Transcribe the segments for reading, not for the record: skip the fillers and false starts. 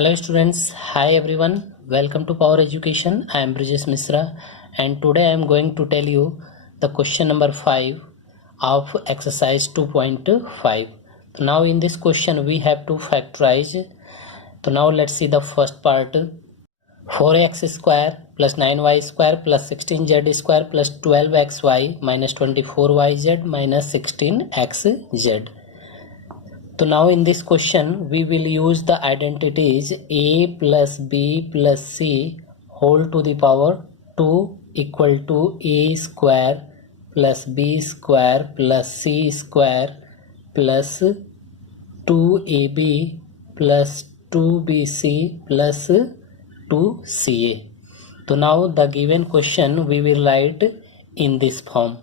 Hello students, hi everyone, welcome to Power Education. I am Brijesh Misra and today I am going to tell you the question number 5 of exercise 2.5. So now in this question we have to factorize. So now let's see the first part. 4x square plus 9y square plus 16z square plus 12xy minus 24yz minus 16xz. So now in this question we will use the identities a plus b plus c whole to the power 2 equal to a square plus b square plus c square plus 2ab plus 2bc plus 2ca. So now the given question we will write in this form: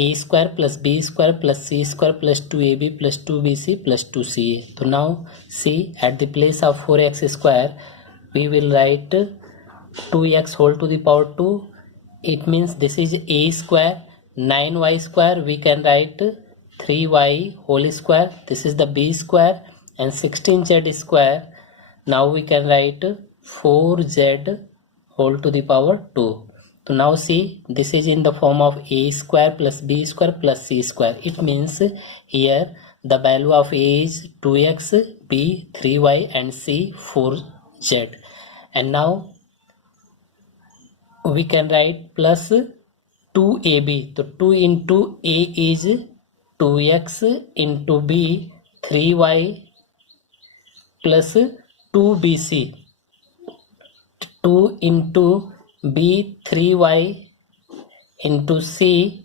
a square plus b square plus c square plus 2ab plus 2bc plus 2ca. So now see, at the place of 4x square we will write 2x whole to the power 2. It means this is a square. 9y square we can write 3y whole square. This is the b square. And 16z square, now we can write 4z whole to the power 2. So now see, this is in the form of a square plus b square plus c square. It means here the value of a is 2x, b 3y and c 4z. And now we can write plus 2ab. So 2 into a is 2x into b 3y plus 2bc. 2 into b 3y into c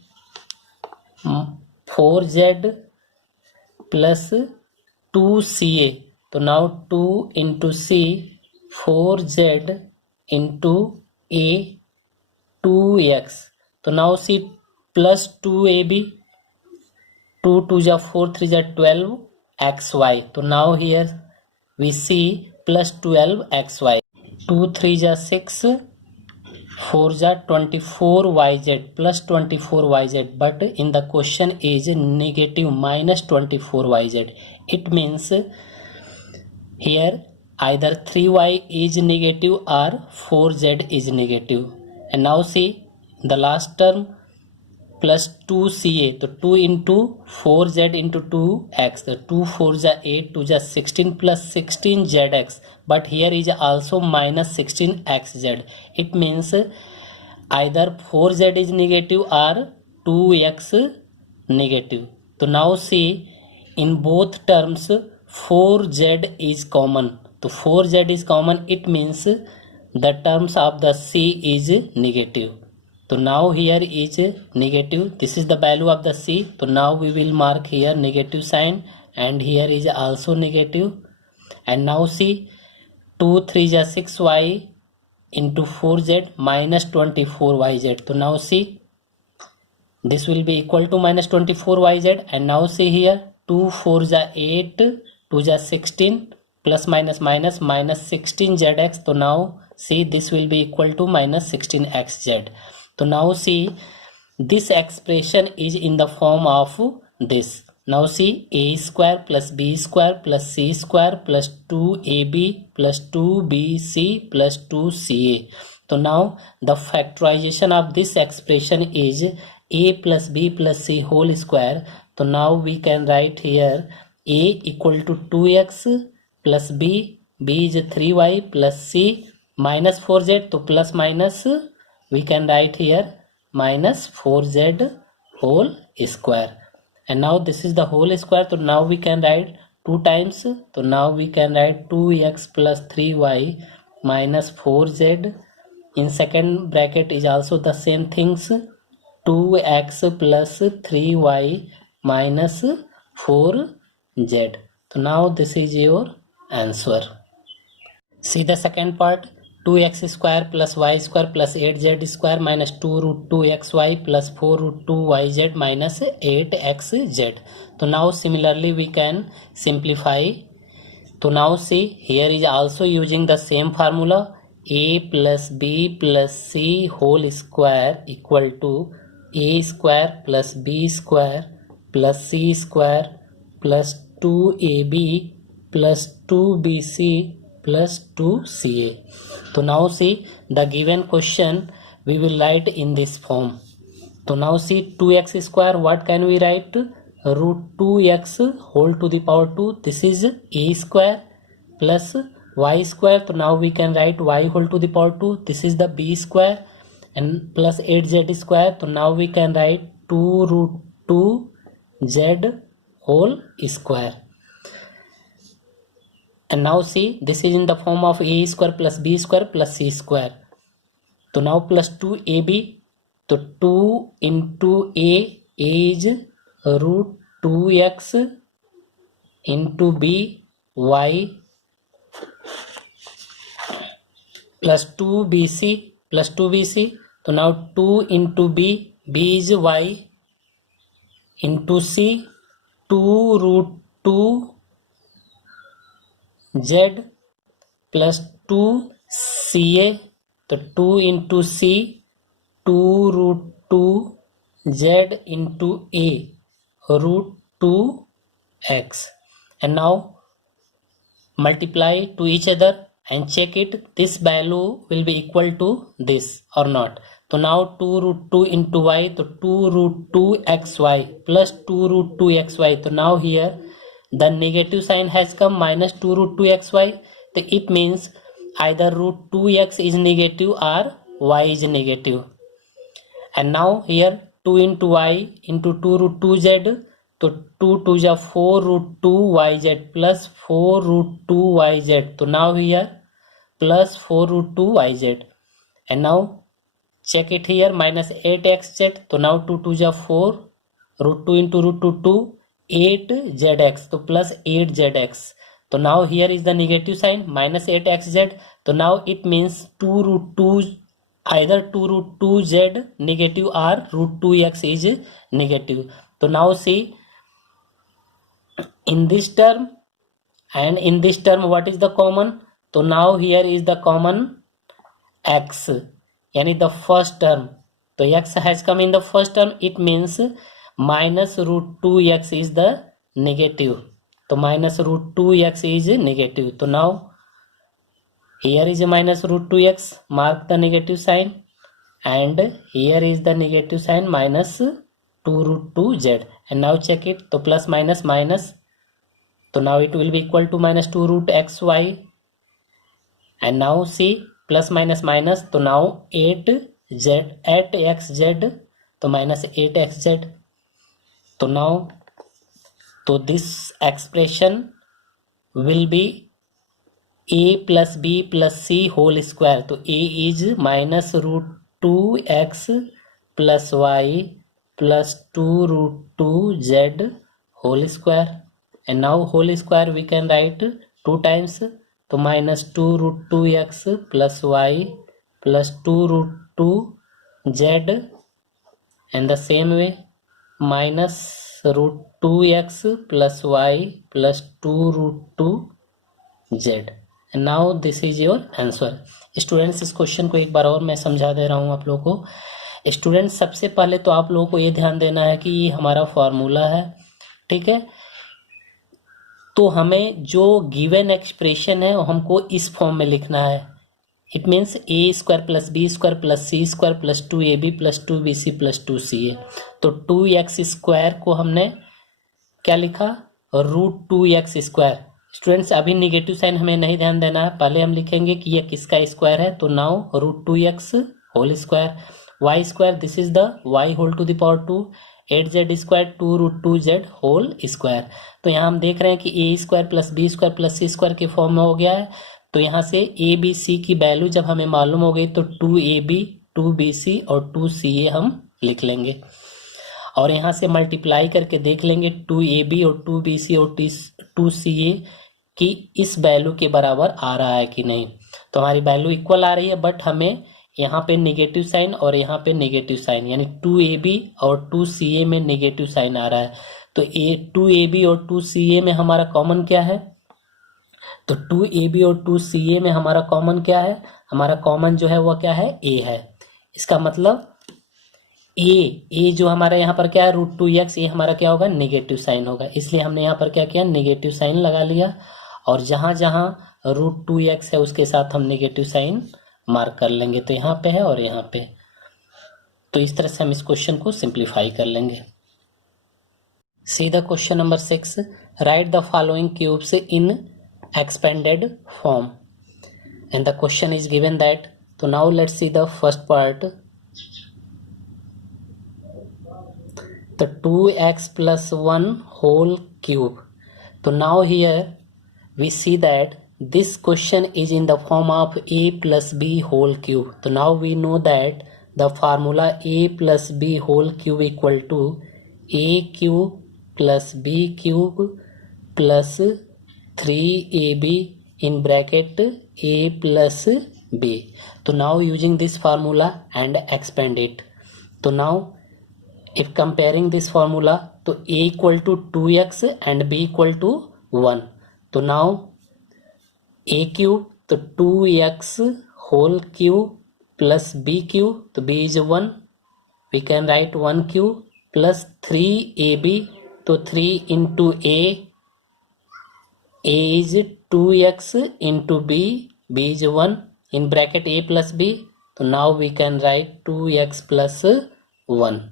4z plus 2ca. So now 2 into c 4z into a 2x. So now see, plus 2ab, 2 2 ja 4 3 ja 12 xy. So now here we see plus 12 xy. 2 3 ja 6, 4 ja 24 yz plus 24 yz, but in the question is negative minus 24 yz. It means here either 3y is negative or 4z is negative. And now see the last term plus 2ca. So 2 into 4z into 2x. The 2 4 ja 8, 2 ja 16 plus 16zx. But here is also minus 16xz. It means either 4z is negative or 2x negative. So now see, in both terms 4z is common. So 4z is common. It means the terms of the c is negative. So now here is negative. This is the value of the c. So now we will mark here negative sign, and here is also negative. And now see, 2 3 ja 6y into 4z minus 24yz. So now see, this will be equal to minus 24yz. And now see here, 2 4 ja 8, 2 ja 16 plus minus minus minus 16zx. So now see, this will be equal to minus 16xz. So now see, this expression is in the form of this. Now see, a square plus b square plus c square plus 2ab plus 2bc plus 2ca. So now the factorization of this expression is a plus b plus c whole square. So now we can write here a equal to 2x plus b is 3y plus c minus 4z. So plus minus we can write here minus 4z whole square. And now this is the whole square. So now we can write 2 times. So now we can write 2x plus 3y minus 4z. In second bracket is also the same things. 2x plus 3y minus 4z. So now this is your answer. See the second part. 2x square plus y square plus 8z square minus 2 root 2xy plus 4 root 2yz minus 8xz. So now similarly we can simplify. So now see, here is also using the same formula. A plus b plus c whole square equal to a square plus b square plus c square plus 2ab plus 2bc plus 2ca. So now see the given question we will write in this form. So now see 2x square, what can we write? Root 2x whole to the power 2. This is a square plus y square. So now we can write y whole to the power 2. This is the b square and plus 8z square. So now we can write 2 root 2z whole square. And now see, this is in the form of a square plus b square plus c square. So now plus 2ab. So 2 into a is root 2x into b y plus 2bc plus 2bc. So now 2 into b is y into c 2 root 2 z plus 2 ca. तो 2 into c 2 root 2 z into a root 2 x. And now multiply to each other and check it, this value will be equal to this or not. So now 2 root 2 into y, so 2 root 2 xy plus 2 root 2 xy. So now here the negative sign has come, minus 2 root 2 xy. So it means either root 2x is negative or y is negative. And now here 2 into y into 2 root 2z. So 2 to the 4 root 2 yz plus 4 root 2 yz. So now here plus 4 root 2 yz. And now check it here, minus 8xz. So now 2 to the 4 root 2 into root 2 2 8zx. So plus 8zx. So now here is the negative sign, minus 8xz. So now it means 2 root 2, either 2 root 2z negative or root 2x is negative. So now see, in this term and in this term what is the common? So now here is the common x, yani the first term. So x has come in the first term, it means minus root 2x is the negative. So minus root 2x is negative. So now here is a minus root 2x, mark the negative sign, and here is the negative sign minus 2 root 2z. And now check it, so plus minus minus, so now it will be equal to minus 2 root xy. And now see, plus minus minus, so now 8z, 8xz, so minus 8xz. So now, so this expression will be a plus b plus c whole square. So a is minus root 2x plus y plus 2 root 2z whole square. And now whole square we can write 2 times. So minus 2 root 2x plus y plus 2 root 2z. And the same way minus root 2x plus y plus 2 root 2z. And now this is your answer. Students इस question को एक बार और मैं समझा दे रहा हूँ आप लोगों को। स्टूडेंट्स सबसे पहले तो आप लोगों को ये ध्यान देना है कि ये हमारा फॉर्मूला है, ठीक है। तो हमें जो गिवन एक्सप्रेशन है वो हमको इस फॉर्म में लिखना है। It means a square plus B square plus C square plus 2ab plus 2bc plus 2ca। तो 2x स्क्वायर को हमने क्या लिखा, रूट 2x स्क्वायर। स्टूडेंट्स अभी निगेटिव साइन हमें नहीं ध्यान देना है, पहले हम लिखेंगे कि ये किसका स्क्वायर है। तो now root 2x whole square, Y square this is the Y whole to the power 2, 8z square 2 root 2z whole square. तो यहाँ हम देख रहे हैं कि A square plus B square plus C square के फॉर्म में हो गया है। तो यहाँ से ए बी सी की वैल्यू जब हमें मालूम हो गई तो 2ab 2bc और 2ca हम लिख लेंगे और यहाँ से मल्टीप्लाई करके देख लेंगे 2ab और 2bc और 2ca कि इस वैल्यू के बराबर आ रहा है कि नहीं। तो हमारी वैल्यू इक्वल आ रही है, बट हमें यहाँ पे नेगेटिव साइन और यहाँ पे नेगेटिव साइन, यानी 2ab और 2ca में नेगेटिव साइन आ रहा है। तो 2ab और 2ca में हमारा कॉमन क्या है, तो 2ab और 2ca में हमारा कॉमन क्या है, हमारा कॉमन जो है वह क्या है, a है। इसका मतलब a जो हमारा यहाँ पर क्या है रूट 2x, ये हमारा क्या होगा, नेगेटिव साइन होगा, इसलिए हमने यहाँ पर क्या किया, नेगेटिव साइन लगा लिया। और जहाँ जहाँ √2x है उसके साथ हम नेगेटिव साइन मार्क कर लेंगे, तो यहाँ पे है और यहाँ पे। तो इस तरह से हम इस क्वेश्चन को सिंप्लीफाई कर लेंगे। See the question number 6, write the following cubes in expanded form and the question is given that. तो now let's see the first part. तो 2x plus 1 whole cube. So now here we see that this question is in the form of a plus b whole cube. So now we know that the formula a plus b whole cube equal to a cube plus b cube plus 3ab in bracket a plus b. So now using this formula and expand it. So now if comparing this formula, तो a equal to 2x and b equal to 1. तो now a cube, तो 2x whole cube plus b cube, तो b is 1. We can write 1 cube plus 3ab, तो 3 into a is 2x into b is 1 in bracket a plus b. So now we can write 2x plus 1.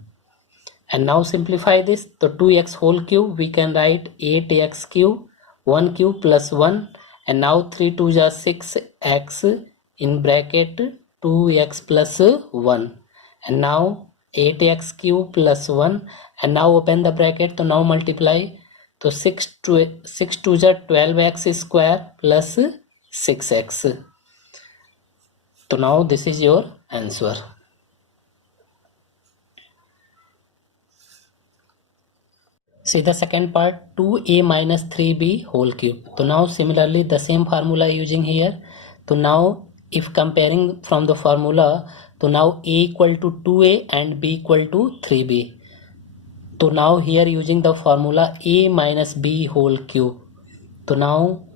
And now simplify this. So 2x whole cube we can write 8x cube, 1 cube plus 1, and now 3 2 is 6x in bracket 2x plus 1, and now 8x cube plus 1, and now open the bracket. So now multiply. So 6 2 is 12x square plus 6x. So now this is your answer. See the second part, 2a minus 3b whole cube. So now similarly the same formula using here. So now if comparing from the formula, so now a equal to 2a and b equal to 3b. So now here using the formula a minus b whole cube. So now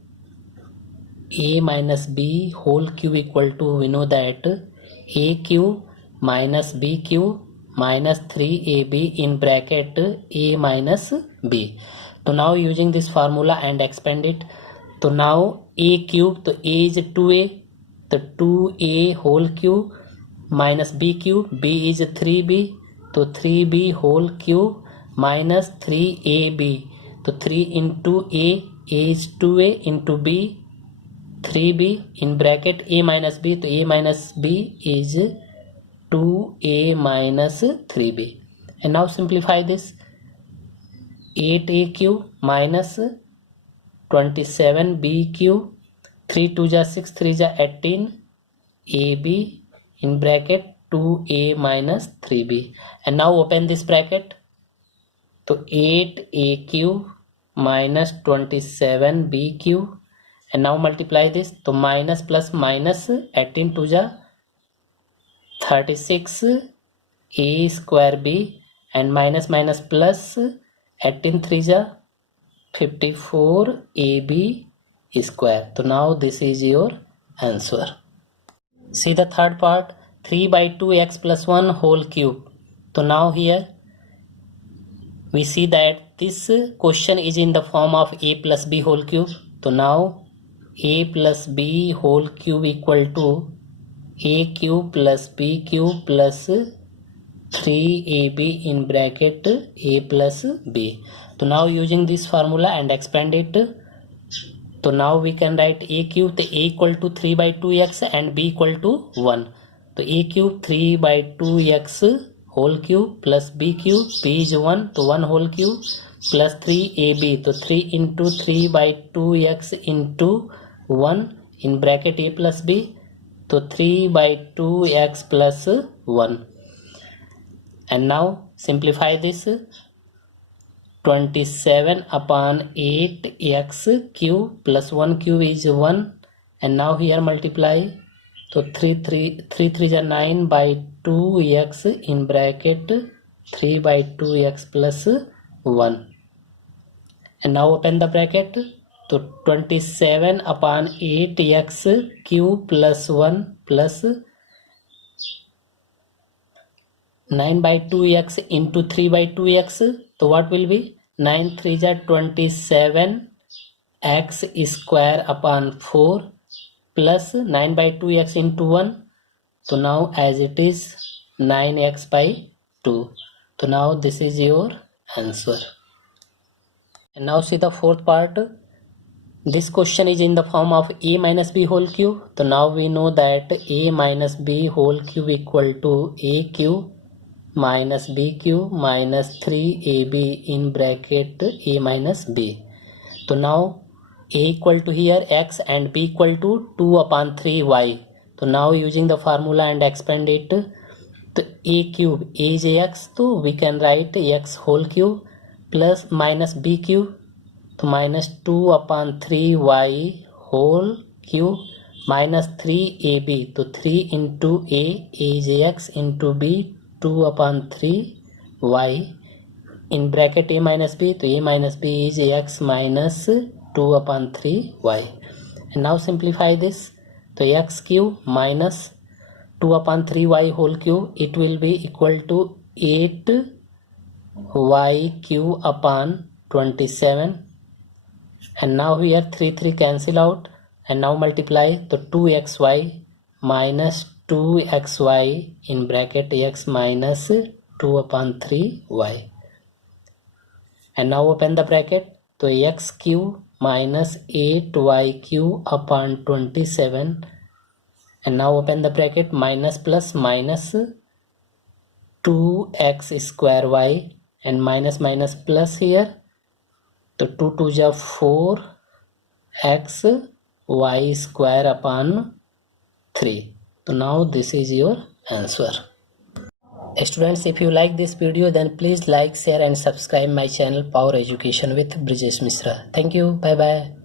a minus b whole cube equal to, we know that a cube minus b cube minus 3ab in bracket a minus b. So now using this formula and expand it. So now a cube, so a is 2a, so 2a whole cube minus b cube, b is 3b, so 3b whole cube minus 3ab, so 3 into a is 2a into b 3b in bracket a minus b, so a minus b is 2a minus 3b. And now simplify this. 8a cube minus 27b cube, 3 2 is 6, 3 is 18 ab in bracket 2a minus 3b. And now open this bracket. So 8a cube minus 27b cube, and now multiply this. So minus plus minus 18 2 is 36 a square b, and minus minus plus 18 3 is 54 ab square. So now this is your answer. See the third part, 3 by 2x plus 1 whole cube. So now here we see that this question is in the form of a plus b whole cube. So now a plus b whole cube equal to a cube plus b cube plus 3ab in bracket a plus b. So now using this formula and expand it. So now we can write a cube, the a equal to 3 by 2x and b equal to 1. So a cube 3 by 2x whole cube plus b cube, b is 1, so 1 whole cube plus 3ab, so 3 into 3 by 2x into 1 in bracket a plus b, so 3 by 2x plus 1. And now simplify this. 27 upon 8x cube plus 1 cube is 1, and now here multiply. So 3 is 9 by 2x in bracket 3 by 2x plus 1, and now open the bracket. So 27 upon 8x cube plus 1 plus 9 by 2x into 3 by 2x. So what will be 9 3 is 27 x square upon 4 plus 9 by 2x into 1. So now as it is 9x by 2. So now this is your answer. And now see the fourth part. This question is in the form of a minus b whole cube. So now we know that a minus b whole cube equal to a cube minus b cube minus 3ab in bracket a minus b. So now a equal to here x and b equal to 2 upon 3y. So now using the formula and expand it, तो a cube a is x, तो we can write x whole cube plus minus b cube, तो minus 2 upon 3y whole cube minus 3ab, तो 3 into a is x into b 2 upon 3y in bracket a minus b, तो a minus b is x minus 2 upon 3y. And now simplify this, तो x cube minus 2 upon 3y whole cube, it will be equal to 8y cube upon 27. And now here 3 cancel out and now multiply, तो 2xy minus 2xy in bracket x minus 2 upon 3y. And now open the bracket, तो x cube minus 8y cube upon 27. And now open the bracket, minus plus minus 2x square y and minus minus plus here. So 2 2 ja 4x y square upon 3. So now this is your answer. Students, if you like this video, then please like, share and subscribe my channel Power Education with Brijesh Mishra. Thank you. Bye bye.